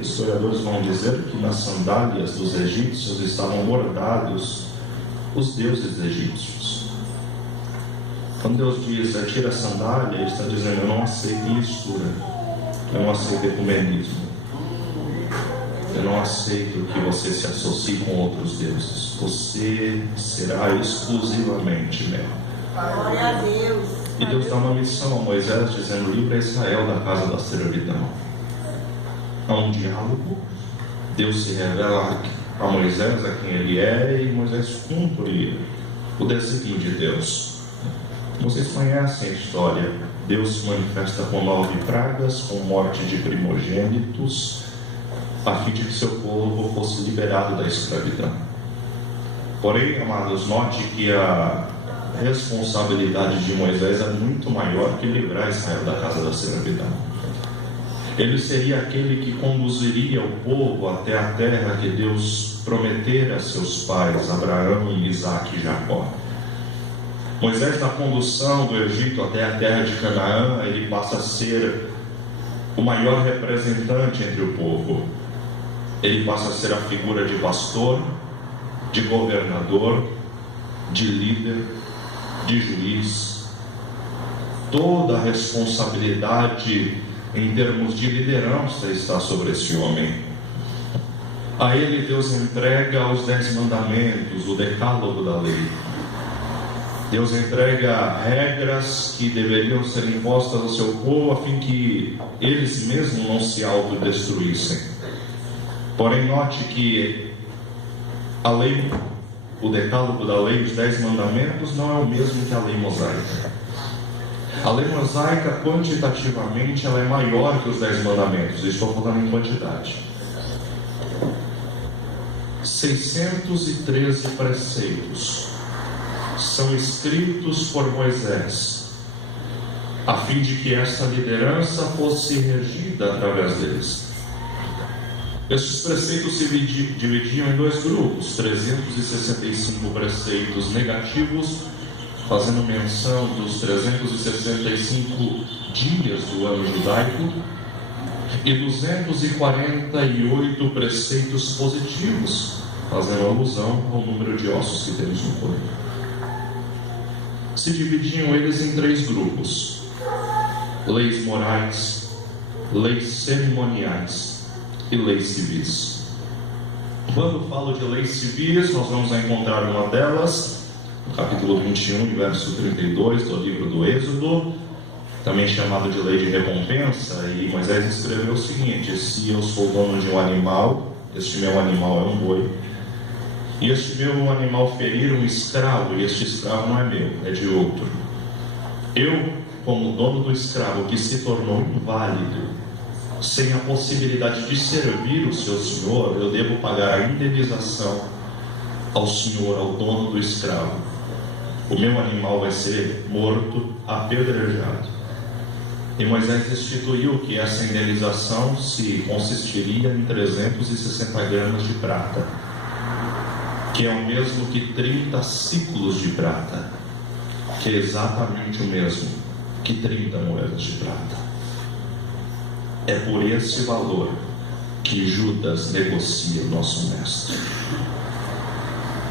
Historiadores vão dizer que nas sandálias dos egípcios estavam bordados os deuses egípcios. Quando Deus diz, tira a sandália, Ele está dizendo, eu não aceito mistura, eu não aceito ecumenismo, eu não aceito que você se associe com outros deuses, você será exclusivamente meu. Glória a Deus. E Deus dá uma missão a Moisés, dizendo, livra Israel da casa da servidão. Há um diálogo, Deus se revela a Moisés, a quem ele é, e Moisés cumpre o desígnio de Deus. Vocês conhecem a história. Deus se manifesta com 9 pragas, com morte de primogênitos, a fim de que seu povo fosse liberado da escravidão. Porém, amados, note que a responsabilidade de Moisés é muito maior que livrar Israel da casa da servidão. Ele seria aquele que conduziria o povo até a terra que Deus prometera a seus pais, Abraão, Isaque e Jacó. Moisés, na condução do Egito até a terra de Canaã, ele passa a ser o maior representante entre o povo. Ele passa a ser a figura de pastor, de governador, de líder, de juiz. Toda a responsabilidade em termos de liderança está sobre esse homem. A ele Deus entrega os 10 mandamentos, o decálogo da lei. Deus entrega regras que deveriam ser impostas ao seu povo a fim que eles mesmos não se autodestruíssem. Porém, note que a lei, o decálogo da lei, os 10 mandamentos, não é o mesmo que a lei mosaica. A lei mosaica, quantitativamente, ela é maior que os 10 mandamentos. Estou falando em quantidade. 613 preceitos são escritos por Moisés, a fim de que essa liderança fosse regida através deles. Esses preceitos se dividiam em 2 grupos, 365 preceitos negativos, fazendo menção dos 365 dias do ano judaico, e 248 preceitos positivos, fazendo alusão ao número de ossos que temos no corpo. Se dividiam eles em 3 grupos: leis morais, leis cerimoniais e leis civis. Quando falo de leis civis, nós vamos encontrar uma delas no capítulo 21, verso 32 do livro do Êxodo, também chamado de lei de recompensa. E Moisés escreveu o seguinte: se eu sou dono de um animal, este meu animal é um boi, e este meu animal ferir um escravo, e este escravo não é meu, é de outro, eu, como dono do escravo que se tornou inválido, sem a possibilidade de servir o seu senhor, eu devo pagar a indenização ao senhor, ao dono do escravo. O meu animal vai ser morto, apedrejado. E Moisés instituiu que essa indenização se consistiria em 360 gramas de prata, que é o mesmo que 30 ciclos de prata, que é exatamente o mesmo que 30 moedas de prata. É por esse valor que Judas negocia o nosso mestre.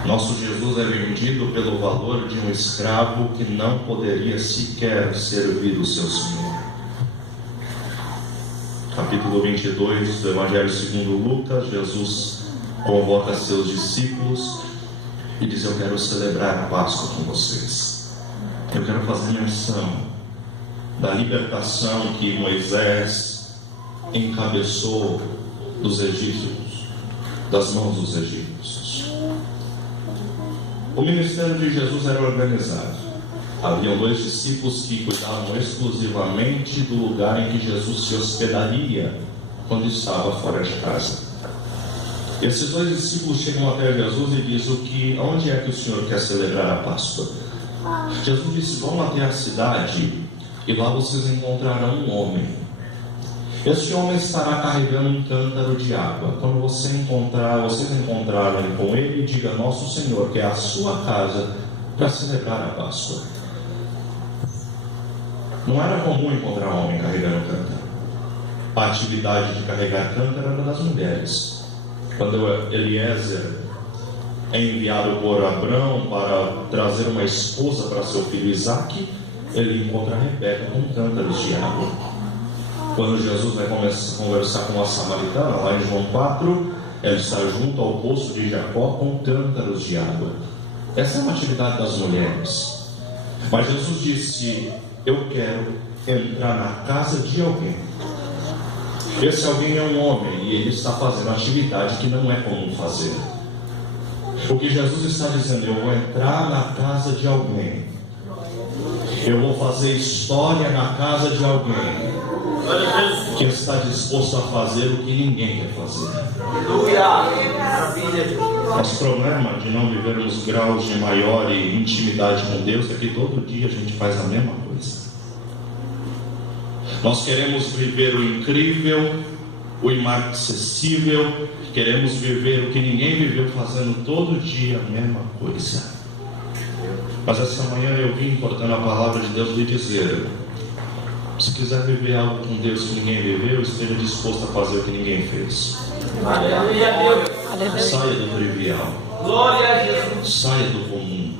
Nosso Jesus é vendido pelo valor de um escravo que não poderia sequer servir o seu senhor. Capítulo 22 do Evangelho segundo Lucas, Jesus convoca seus discípulos e diz: eu quero celebrar a Páscoa com vocês. Eu quero fazer menção da libertação que Moisés encabeçou dos egípcios, das mãos dos egípcios. O ministério de Jesus era organizado. Haviam 2 discípulos que cuidavam exclusivamente do lugar em que Jesus se hospedaria quando estava fora de casa. Esses 2 discípulos chegam até Jesus e dizem: onde é que o Senhor quer celebrar a Páscoa? Jesus disse: vão até a cidade e lá vocês encontrarão um homem. Este homem estará carregando um cântaro de água. Quando vocês encontrarem com ele, diga: nosso Senhor quer a sua casa para celebrar a Páscoa. Não era comum encontrar um homem carregando cântaro. a atividade de carregar cântaro era das mulheres. Quando Eliezer é enviado por Abrão para trazer uma esposa para seu filho Isaque, ele encontra Rebeca com cântaros de água. Quando Jesus vai conversar com a samaritana, lá em João 4, ela está junto ao poço de Jacó com cântaros de água. Essa é uma atividade das mulheres. Mas Jesus disse: eu quero entrar na casa de alguém. Esse alguém é um homem e ele está fazendo atividade que não é comum fazer. O que Jesus está dizendo: eu vou entrar na casa de alguém, eu vou fazer história na casa de alguém que está disposto a fazer o que ninguém quer fazer. Nosso problema de não vivermos graus de maior intimidade com Deus é que todo dia a gente faz a mesma coisa. Nós queremos viver o incrível, o inacessível, queremos viver o que ninguém viveu, fazendo todo dia a mesma coisa. Mas essa manhã eu vim portando a palavra de Deus lhe dizer: se quiser viver algo com Deus que ninguém viveu, esteja disposto a fazer o que ninguém fez. Saia do trivial. Saia do comum.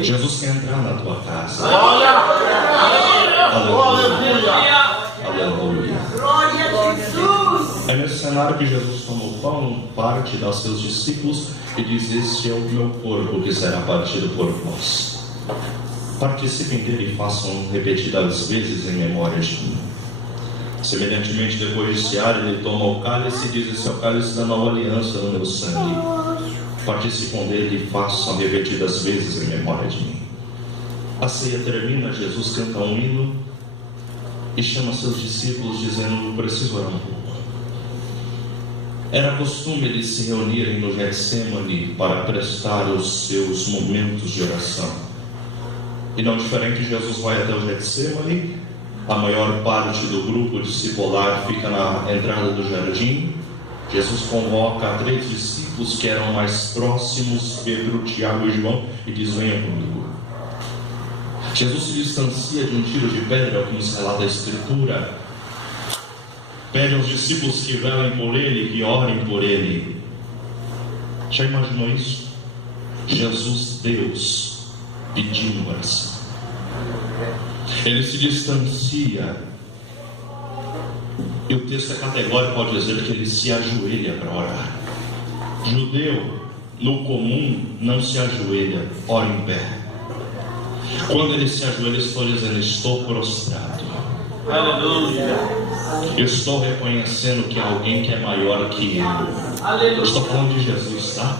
Jesus quer entrar na tua casa. Aleluia. Aleluia. Glória a Jesus. É nesse cenário que Jesus toma o pão, parte, dá aos seus discípulos e diz: este é o meu corpo que será partido por vós. Participem dele e façam repetidas vezes em memória de mim. Semelhantemente, depois de cear, ele toma o cálice e diz: esse é o cálice da nova aliança no meu sangue. Participam dele e façam repetidas vezes em memória de mim. A ceia termina, Jesus canta um hino e chama seus discípulos dizendo: preciso orar um pouco. Era costume eles se reunirem no Getsêmani para prestar os seus momentos de oração. E não diferente, Jesus vai até o Getsêmani. A maior parte do grupo discipular fica na entrada do jardim. Jesus convoca 3 discípulos que eram mais próximos, Pedro, Tiago e João, e diz: venham comigo. Jesus se distancia de um tiro de pedra, que nos relata a Escritura. Pede aos discípulos que velem por ele, que orem por ele. Já imaginou isso? Jesus, Deus, pedindo oração. Ele se distancia, e o texto é categórico ao dizer que ele se ajoelha para orar. Judeu, no comum, não se ajoelha, ora em pé. Quando ele se ajoelha, estou dizendo: estou prostrado. Aleluia. Eu estou reconhecendo que há alguém que é maior que eu. Aleluia. Estou falando de Jesus, tá?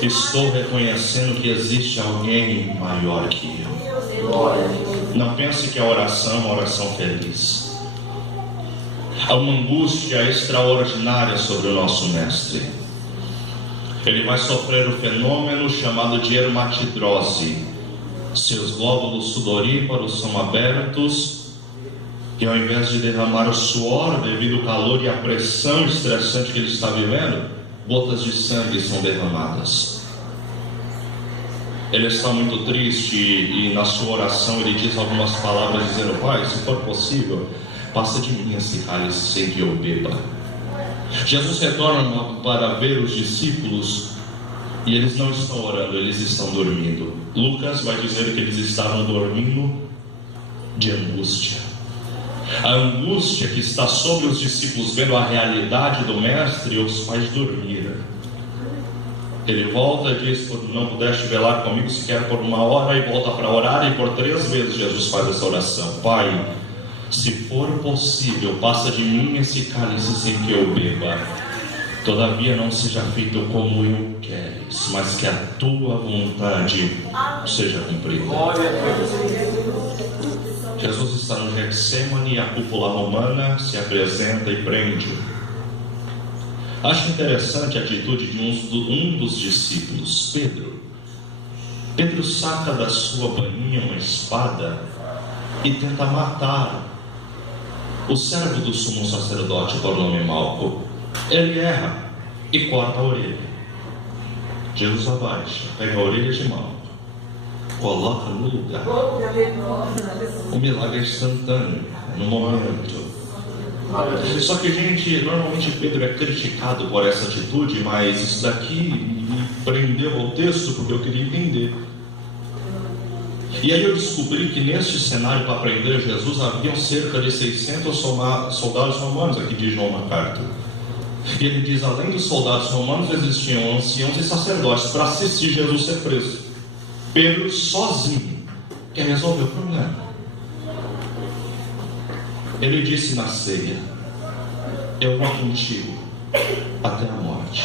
Estou reconhecendo que existe alguém maior que eu. Não pense que a oração é uma oração feliz. Há uma angústia extraordinária sobre o nosso mestre. Ele vai sofrer o fenômeno chamado de hermatidrose. Seus glóbulos sudoríparos são abertos, e ao invés de derramar o suor devido ao calor e à pressão estressante que ele está vivendo, gotas de sangue são derramadas. Ele está muito triste e na sua oração ele diz algumas palavras dizendo: Pai, se for possível, passa de mim esse cálice sem que eu beba. Jesus retorna para ver os discípulos e eles não estão orando, eles estão dormindo. Lucas vai dizer que eles estavam dormindo de angústia. A angústia que está sobre os discípulos vendo a realidade do mestre, e os pais dormiram. Ele volta e diz: não pudeste velar comigo sequer por 1 hora, e volta para orar, e por 3 vezes Jesus faz essa oração: Pai, se for possível, passa de mim esse cálice sem que eu beba. Todavia não seja feito como eu queres, mas que a tua vontade seja cumprida. Jesus está no Getsêmani, a cúpula romana se apresenta e prende. Acho interessante a atitude de um dos discípulos, Pedro. Pedro saca da sua bainha uma espada e tenta matar o servo do sumo sacerdote, por nome Malco. Ele erra e corta a orelha. Jesus abaixa, pega a orelha de Malco, coloca no lugar. O milagre é instantâneo, no momento. Só que, gente, normalmente Pedro é criticado por essa atitude, mas isso daqui me prendeu ao texto porque eu queria entender. E aí eu descobri que neste cenário para prender Jesus haviam cerca de 600 soldados romanos, aqui diz João MacArthur. E ele diz, além dos soldados romanos, existiam anciãos e sacerdotes para assistir Jesus ser preso. Pedro sozinho quer resolver o problema. Ele disse na ceia: eu vou contigo até a morte.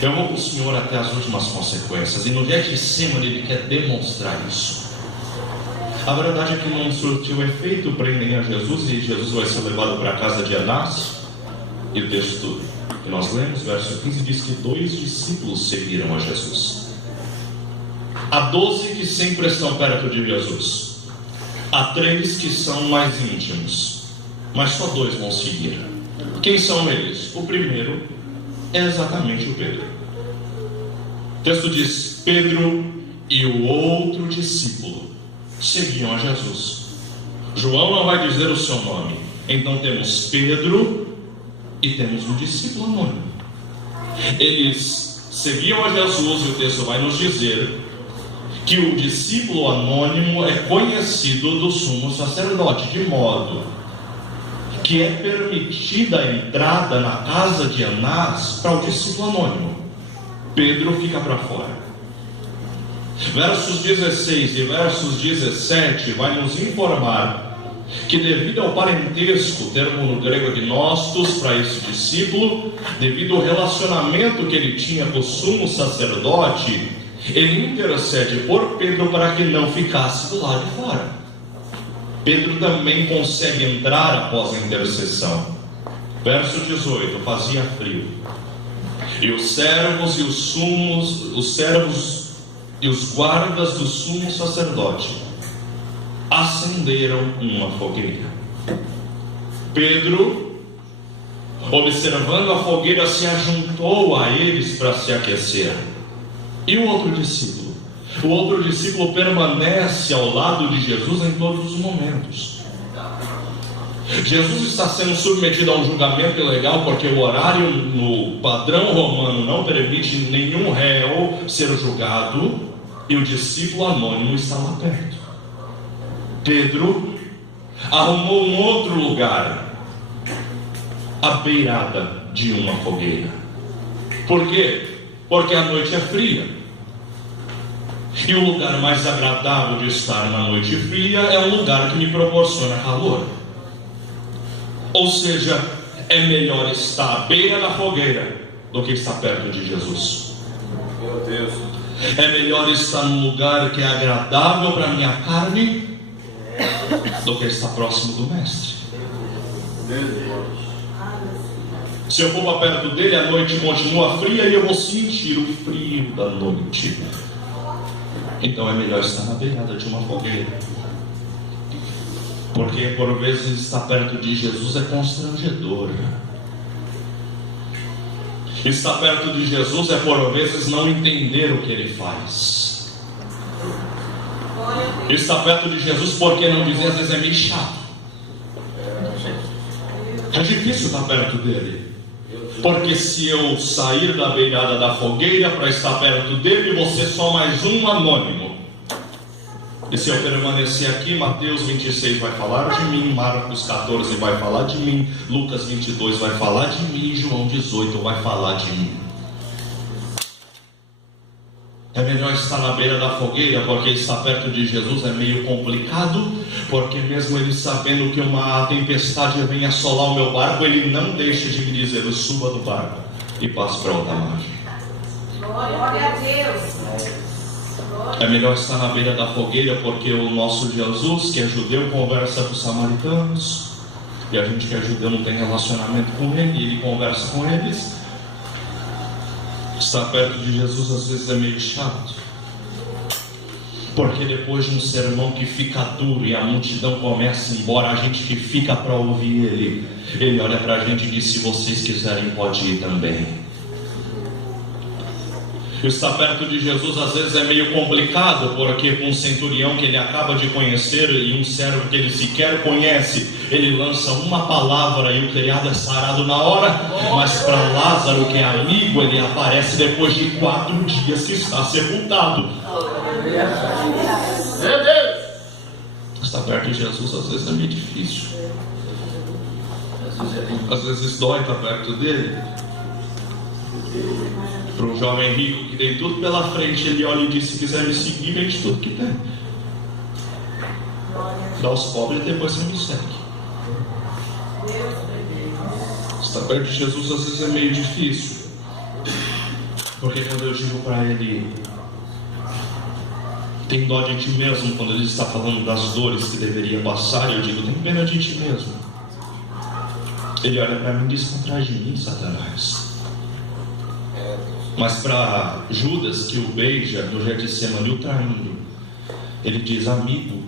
Eu vou com o Senhor até as últimas consequências. E no Getsemane ele quer demonstrar isso. A verdade é que não surtiu efeito, prendem a Jesus e Jesus vai ser levado para a casa de Anás. E o texto que nós lemos, verso 15, diz que 2 discípulos seguiram a Jesus. Há 12 que sempre estão perto de Jesus. Há 3 que são mais íntimos, mas só 2 vão seguir. Quem são eles? O primeiro é exatamente o Pedro. O texto diz: Pedro e o outro discípulo seguiam a Jesus. João não vai dizer o seu nome. Então temos Pedro e temos um discípulo anônimo. Eles seguiam a Jesus, e o texto vai nos dizer que o discípulo anônimo é conhecido do sumo sacerdote, de modo que é permitida a entrada na casa de Anás para o discípulo anônimo. Pedro fica para fora. Versos 16 e versos 17 vai nos informar que, devido ao parentesco, termo no grego gnostos, para esse discípulo, devido ao relacionamento que ele tinha com o sumo sacerdote, ele intercede por Pedro para que não ficasse do lado de fora. Pedro também consegue entrar após a intercessão. Verso 18: fazia frio, e os servos e os guardas do sumo sacerdote acenderam uma fogueira. Pedro, observando a fogueira, se ajuntou a eles para se aquecer. E o outro discípulo? O outro discípulo permanece ao lado de Jesus em todos os momentos. Jesus está sendo submetido a um julgamento ilegal, porque o horário no padrão romano não permite nenhum réu ser julgado, e o discípulo anônimo está lá perto. Pedro arrumou um outro lugar, à beirada de uma fogueira. Por quê? Porque a noite é fria, e o lugar mais agradável de estar na noite fria é um lugar que me proporciona calor. Ou seja, é melhor estar à beira da fogueira do que estar perto de Jesus. Meu Deus. É melhor estar num lugar que é agradável para a minha carne do que estar próximo do Mestre. Se eu for para perto dele, a noite continua fria e eu vou sentir o frio da noite. Então é melhor estar na beirada de uma fogueira, porque por vezes estar perto de Jesus é constrangedor. Estar perto de Jesus é por vezes não entender o que ele faz. Estar perto de Jesus, porque não dizer, às vezes é meio chato. É difícil estar perto dele, porque se eu sair da beirada da fogueira para estar perto dele, vou ser só mais um anônimo. E se eu permanecer aqui, Mateus 26 vai falar de mim, Marcos 14 vai falar de mim, Lucas 22 vai falar de mim, João 18 vai falar de mim. É melhor estar na beira da fogueira, porque estar perto de Jesus é meio complicado, porque mesmo ele sabendo que uma tempestade vem assolar o meu barco, ele não deixa de me dizer: suba do barco e passe para outra margem. Glória a Deus. É melhor estar na beira da fogueira, porque o nosso Jesus, que é judeu, conversa com os samaritanos, e a gente que é judeu não tem relacionamento com ele, e ele conversa com eles. Estar perto de Jesus às vezes é meio chato, porque depois de um sermão que fica duro e a multidão começa a ir embora, a gente que fica para ouvir ele olha para a gente e diz: se vocês quiserem pode ir também. Estar perto de Jesus às vezes é meio complicado, porque com um centurião que ele acaba de conhecer e um servo que ele sequer conhece, ele lança uma palavra e o telhado é sarado na hora. Mas para Lázaro, que é amigo, ele aparece depois de 4 dias que está sepultado. Meu Deus! Estar perto de Jesus às vezes é meio difícil. Às vezes dói estar perto dele. Para um jovem rico que tem tudo pela frente, ele olha e diz: se quiser me seguir, vende tudo que tem, dá aos pobres e depois você me segue. Estar perto de Jesus às vezes é meio difícil, porque quando eu digo para ele: tem dó de ti mesmo, quando ele está falando das dores que deveria passar, eu digo: tem pena de ti mesmo. Ele olha para mim e diz: atrás de mim, Satanás. Mas para Judas, que o beija no Getsemane, o traindo, ele diz: amigo,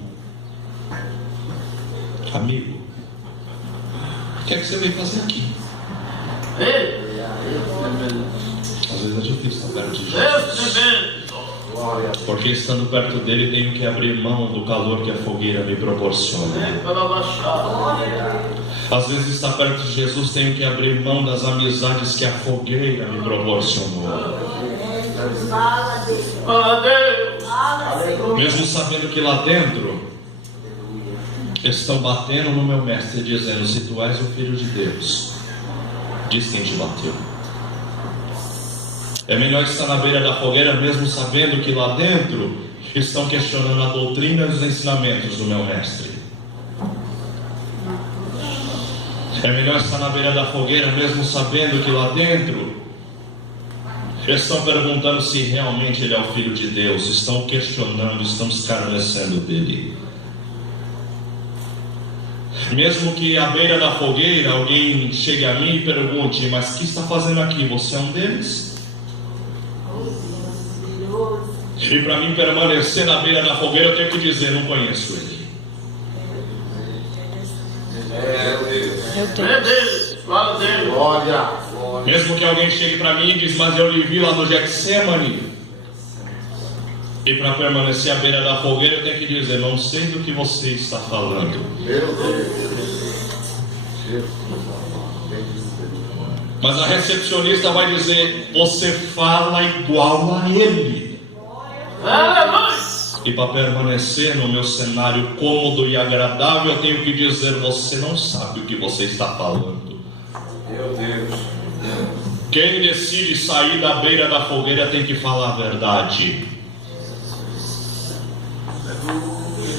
amigo, o que é que você veio fazer aqui? Às vezes é difícil estar perto de Jesus, porque estando perto dele tenho que abrir mão do calor que a fogueira me proporciona. Às vezes estar perto de Jesus tenho que abrir mão das amizades que a fogueira me proporcionou. Mesmo sabendo que lá dentro estão batendo no meu mestre, dizendo: se tu és o Filho de Deus, diz quem te bateu. É melhor estar na beira da fogueira, mesmo sabendo que lá dentro estão questionando a doutrina e os ensinamentos do meu mestre. É melhor estar na beira da fogueira, mesmo sabendo que lá dentro estão perguntando se realmente ele é o Filho de Deus, estão questionando, estão escarnecendo dele. Mesmo que à beira da fogueira alguém chegue a mim e pergunte: mas o que está fazendo aqui? Você é um deles? E para mim permanecer na beira da fogueira, eu tenho que dizer: não conheço ele. Meu Deus, fala dele. Glória. Mesmo que alguém chegue para mim e diz: mas eu lhe vi lá no Getsemane. E para permanecer à beira da fogueira, eu tenho que dizer: não sei do que você está falando. Meu Deus. Mas a recepcionista vai dizer: você fala igual a ele. E para permanecer no meu cenário cômodo e agradável, eu tenho que dizer: você não sabe o que você está falando. Meu Deus. Quem decide sair da beira da fogueira tem que falar a verdade.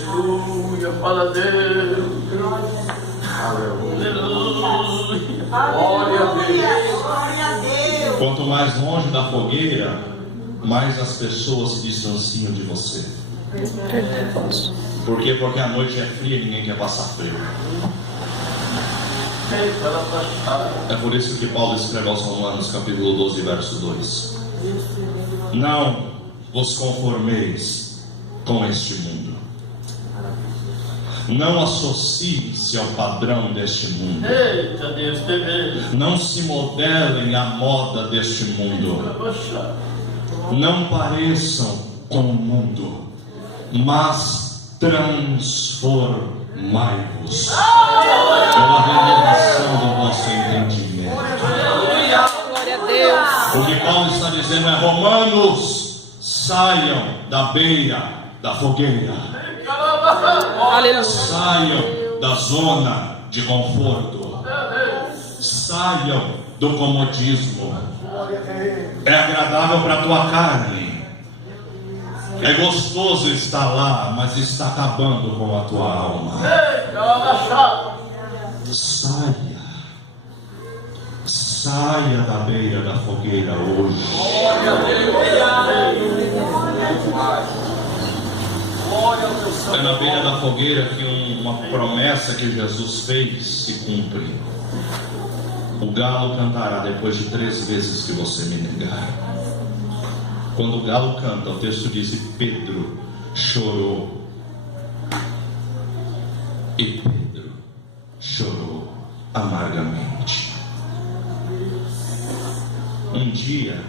Aleluia, fala Deus. Aleluia. Glória a Deus. Quanto mais longe da fogueira, mais as pessoas se distanciam de você. Por quê? Porque a noite é fria e ninguém quer passar frio. É por isso que Paulo escreve aos Romanos, capítulo 12, verso 2: não vos conformeis com este mundo, não associe-se ao padrão deste mundo, Eita Deus, não se modelem à moda deste mundo, não pareçam com o mundo, mas transformai-vos pela renovação do vosso entendimento. Glória a Deus. O que Paulo está dizendo é: Romanos, saiam da beira da fogueira, Aleluia. saiam da zona de conforto, saiam do comodismo. É agradável para a tua carne, é gostoso estar lá, mas está acabando com a tua alma. Saia da beira da fogueira hoje. É na beira da fogueira que uma promessa que Jesus fez se cumpre. O galo cantará depois de 3 vezes que você me negar. Quando o galo canta, o texto diz: e Pedro chorou. E Pedro chorou amargamente. Um dia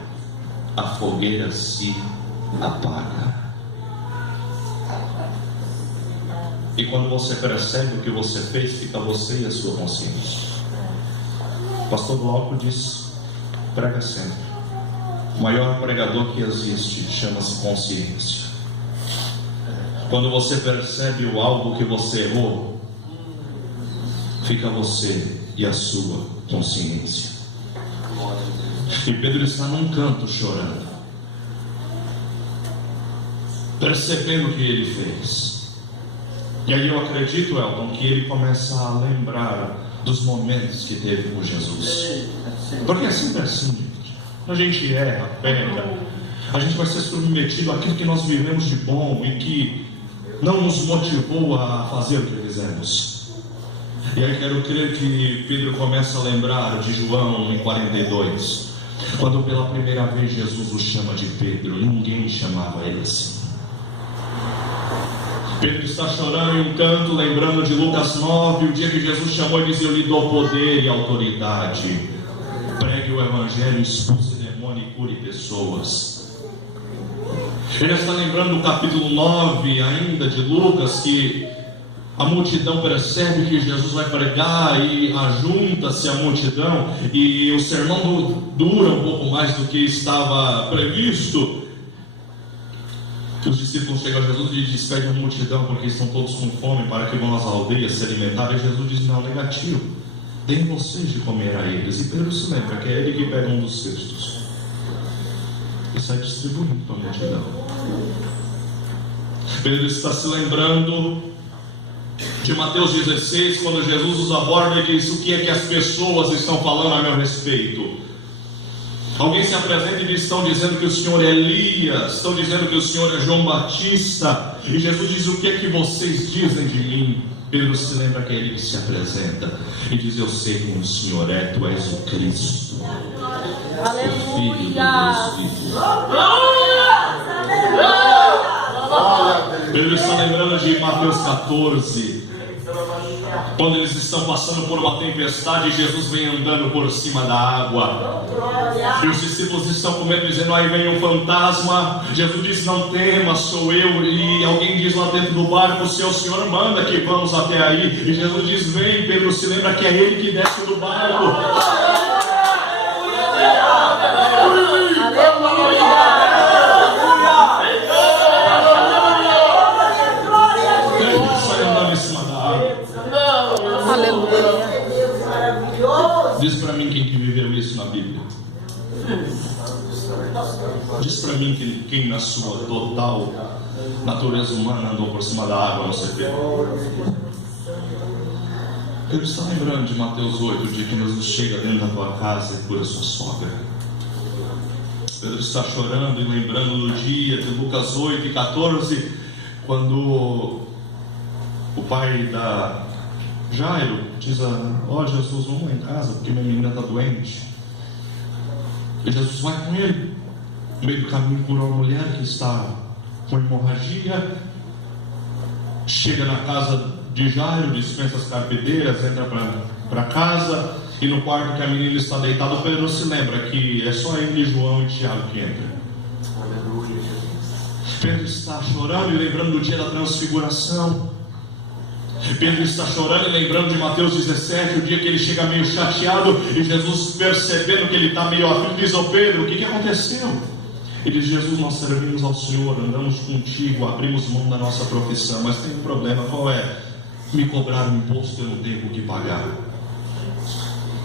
a fogueira se apaga. E quando você percebe o que você fez, fica você e a sua consciência. O pastor Glauco diz: prega sempre. O maior pregador que existe chama-se consciência. Quando você percebe o algo que você errou, fica você e a sua consciência. E Pedro está num canto chorando, percebendo o que ele fez. E aí eu acredito, Elton, que ele começa a lembrar dos momentos que teve com Jesus. Porque é sempre assim, gente. A gente erra, peca, a gente vai ser submetido àquilo que nós vivemos de bom e que não nos motivou a fazer o que fizemos. E aí quero crer que Pedro começa a lembrar de João em 42, quando pela primeira vez Jesus o chama de Pedro. Ninguém chamava ele assim. Pedro está chorando em um canto, lembrando de Lucas 9, o dia que Jesus chamou e disse: eu lhe dou poder e autoridade. Pregue o evangelho, expulse demônio e cure pessoas. Ele está lembrando do capítulo 9 ainda de Lucas, que a multidão percebe que Jesus vai pregar e ajunta-se a multidão, e o sermão dura um pouco mais do que estava previsto. Os discípulos chegam a Jesus e despedem a multidão porque estão todos com fome, para que vão às aldeias se alimentar. E Jesus diz: não, negativo, deem vocês de comer a eles. E Pedro se lembra que é ele que pega um dos cestos e sai distribuindo para a multidão. Pedro está se lembrando de Mateus 16, quando Jesus os aborda e diz: o que é que as pessoas estão falando a meu respeito? Alguém se apresenta e diz: estão dizendo que o Senhor é Elias, estão dizendo que o Senhor é João Batista. E Jesus diz: o que é que vocês dizem de mim? Pedro se lembra que é ele que se apresenta e diz: eu sei quem o Senhor é, tu és o Cristo, o Filho do Deus vivo. Pedro está lembrando de Mateus 14, quando eles estão passando por uma tempestade e Jesus vem andando por cima da água. E os discípulos estão com medo, dizendo: aí vem um fantasma. Jesus diz: não tema, sou eu. E alguém diz lá dentro do barco: se o Senhor manda que vamos até aí. E Jesus diz: vem. Pedro se lembra que é ele que desce do barco. Diz para mim quem que viveu isso na Bíblia. Diz para mim quem na sua total natureza humana andou por cima da água no sepulcro. Ele está lembrando de Mateus 8, o dia que Jesus chega dentro da tua casa e cura sua sogra. Pedro está chorando e lembrando do dia de Lucas 8 e 14, quando o pai da Jairo diz: ó Jesus, vamos lá em casa porque minha menina está doente. E Jesus vai com ele. No meio do caminho por uma mulher que está com hemorragia. Chega na casa de Jairo, dispensa as carpideiras, entra para casa. E no quarto que a menina está deitada, Pedro se lembra que é só ele, João e Tiago que entram. Pedro está chorando e lembrando do dia da transfiguração. Pedro está chorando e lembrando de Mateus 17, o dia que ele chega meio chateado e Jesus, percebendo que ele está meio aflito, diz: ó Pedro, o que aconteceu? Ele diz: Jesus, nós servimos ao Senhor, andamos contigo, abrimos mão da nossa profissão, mas tem um problema. Qual é? Me cobraram imposto, eu não tenho o que pagar.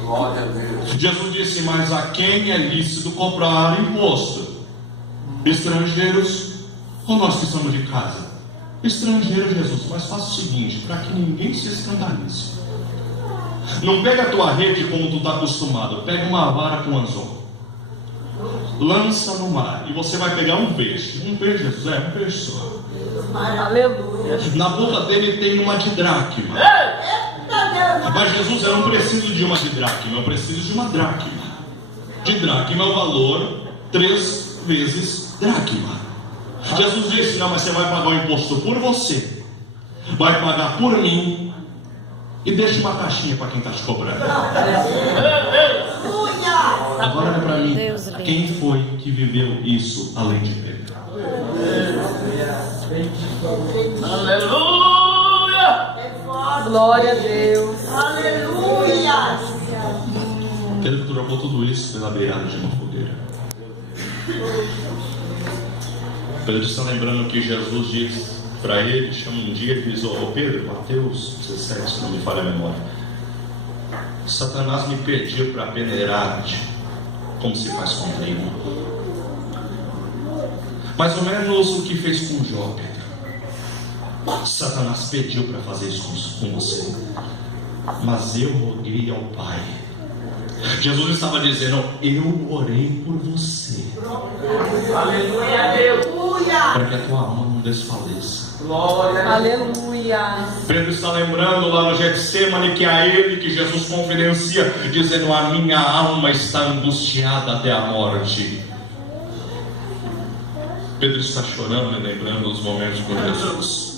Glória a Deus. Jesus disse: mas a quem é lícito cobrar imposto? Estrangeiros ou nós que somos de casa? Estrangeiro, Jesus, mas faça o seguinte, para que ninguém se escandalize. Não pega a tua rede como tu está acostumado, pega uma vara com anzol, lança no mar e você vai pegar um peixe. Um peixe, Jesus, um peixe só. Aleluia. Na boca dele tem uma didracma. Mas Jesus, eu não preciso de uma didracma, eu preciso de uma dracma. Didracma é o valor 3 vezes dracma. Jesus disse: não, mas você vai pagar o imposto por você, vai pagar por mim, e deixa uma caixinha para quem está te cobrando. Agora é para mim. Quem foi que viveu isso além de Pedro? Aleluia! Glória a Deus. Aleluia. Pedro trocou tudo isso pela beirada de uma fogueira. Pedro está lembrando que Jesus diz para ele, chama um dia e diz: ô Pedro, Mateus 17, se não me falha a memória, Satanás me pediu para peneirar-te como se faz com trigo. Mais ou menos o que fez com Jó, Pedro. Satanás pediu para fazer isso com você, mas eu roguei ao Pai. Jesus estava dizendo: eu orei por você. Aleluia a Deus! Para que a tua alma não desfaleça. Glória a Deus! Aleluia. Pedro está lembrando lá no Getsêmani que a ele que Jesus confidencia, dizendo: a minha alma está angustiada até a morte. Pedro está chorando e lembrando os momentos com Jesus.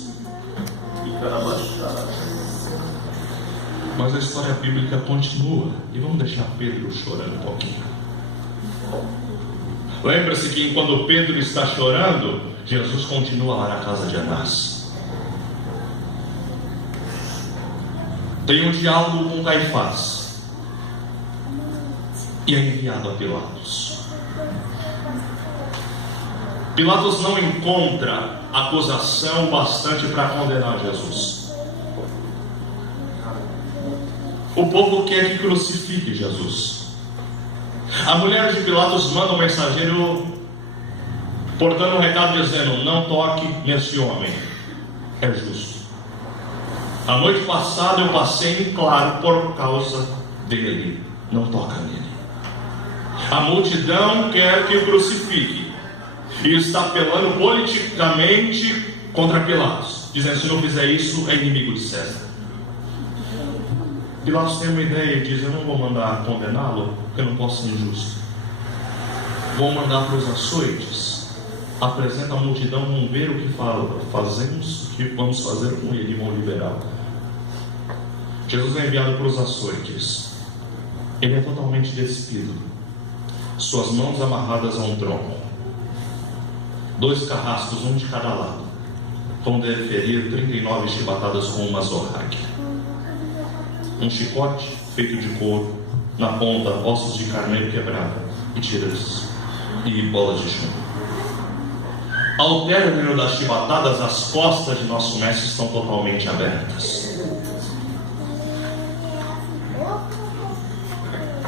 Mas a história bíblica continua, e vamos deixar Pedro chorando um pouquinho. Lembra-se que quando Pedro está chorando, Jesus continua lá na casa de Anás. Tem um diálogo com Caifás e é enviado a Pilatos. Pilatos não encontra acusação bastante para condenar Jesus. O povo quer que crucifique Jesus. A mulher de Pilatos manda um mensageiro portando um recado dizendo: não toque nesse homem, é justo. A noite passada eu passei em claro por causa dele, não toca nele. A multidão quer que o crucifique e está apelando politicamente contra Pilatos, dizendo: se não fizer isso é inimigo de César. Pilatos tem uma ideia e diz: eu não vou mandar condená-lo, porque eu não posso ser injusto. Vou mandar para os açoites. Apresenta a multidão, vão ver o que fazemos, o que vamos fazer com ele, e vão liberá-lo. Jesus é enviado para os açoites. Ele é totalmente despido, suas mãos amarradas a um tronco, 2 carrascos, um de cada lado, vão deferir 39 chibatadas com uma zorrague. Um chicote feito de couro, na ponta ossos de carneiro quebrado e tiras e bolas de chumbo. Ao término das chibatadas, as costas de nosso mestre estão totalmente abertas.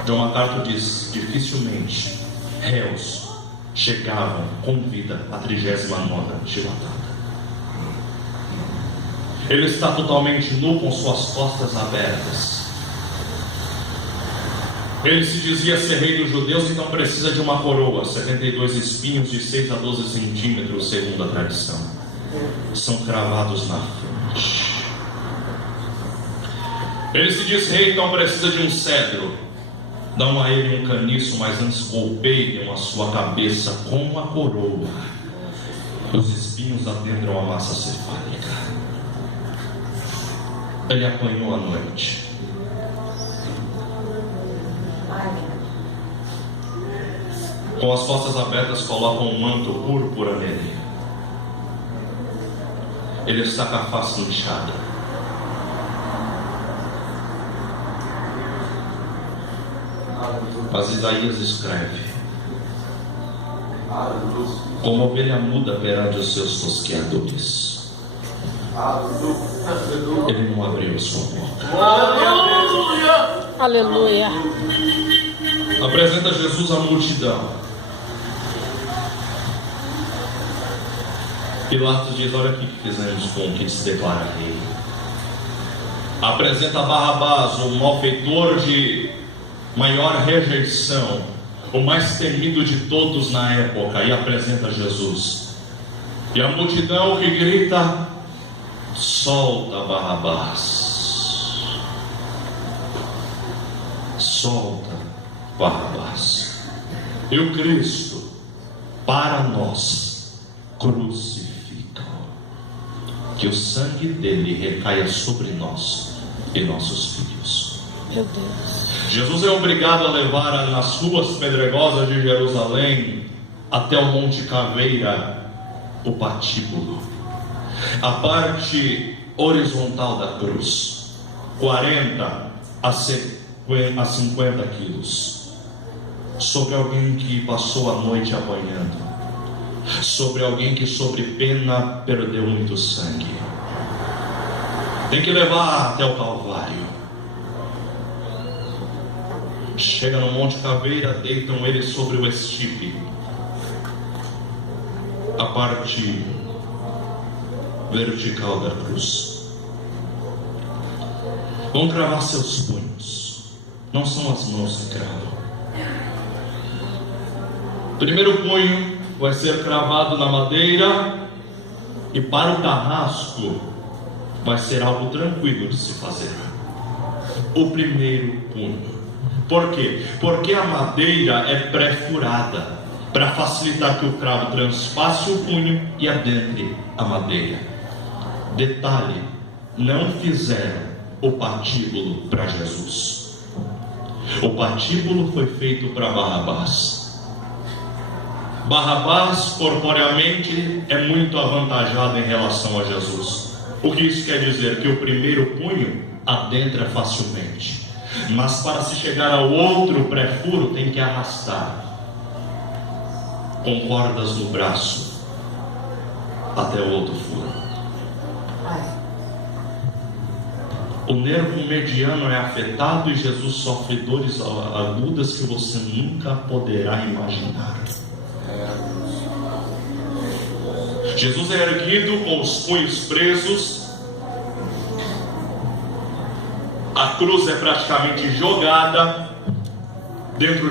John MacArthur diz: dificilmente réus chegavam com vida à 39ª chibatada. Ele está totalmente nu, com suas costas abertas. Ele se dizia ser rei dos judeus, então precisa de uma coroa, 72 espinhos de 6 a 12 centímetros, segundo a tradição. São cravados na frente. Ele se diz rei, então precisa de um cedro. Dão a ele um caniço, mas antes golpeiam a sua cabeça com a coroa. Os espinhos adentram a massa cefálica. Ele apanhou à noite. Com as costas abertas, colocam um manto púrpura nele. Ele está com a face inchada. Mas Isaías escreve: como ovelha muda perante os seus tosqueadores, ele não abriu sua boca. Aleluia! Aleluia. Apresenta Jesus à multidão. Pilatos diz: olha o que fizemos com o que se declara rei. Apresenta Barrabás, o malfeitor de maior rejeição, o mais temido de todos na época, e apresenta Jesus. E a multidão que grita: solta Barrabás, solta Barrabás. E o Cristo, para nós, crucificam. Que o sangue dele recaia sobre nós e nossos filhos. Meu Deus. Jesus é obrigado a levar nas ruas pedregosas de Jerusalém até o Monte Caveira o patíbulo, a parte horizontal da cruz, 40 a 50 quilos, sobre alguém que passou a noite apanhando, sobre alguém que sobre pena perdeu muito sangue. Tem que levar até o Calvário. Chega no Monte Caveira, deitam ele sobre o estipe, a parte vertical da cruz. Vão cravar seus punhos, não são as mãos que cravam. O primeiro punho vai ser cravado na madeira, e para o carrasco vai ser algo tranquilo de se fazer. O primeiro punho. Por quê? Porque a madeira é pré-furada, para facilitar que o cravo transpasse o punho e adentre a madeira. Detalhe: não fizeram o patíbulo para Jesus. O patíbulo foi feito para Barrabás. Barrabás corporeamente é muito avantajado em relação a Jesus. O que isso quer dizer? Que o primeiro punho adentra facilmente, mas para se chegar ao outro pré-furo tem que arrastar com cordas no braço até o outro furo. O nervo mediano é afetado e Jesus sofre dores agudas que você nunca poderá imaginar. Jesus é erguido com os punhos presos, a cruz é praticamente jogada dentro de um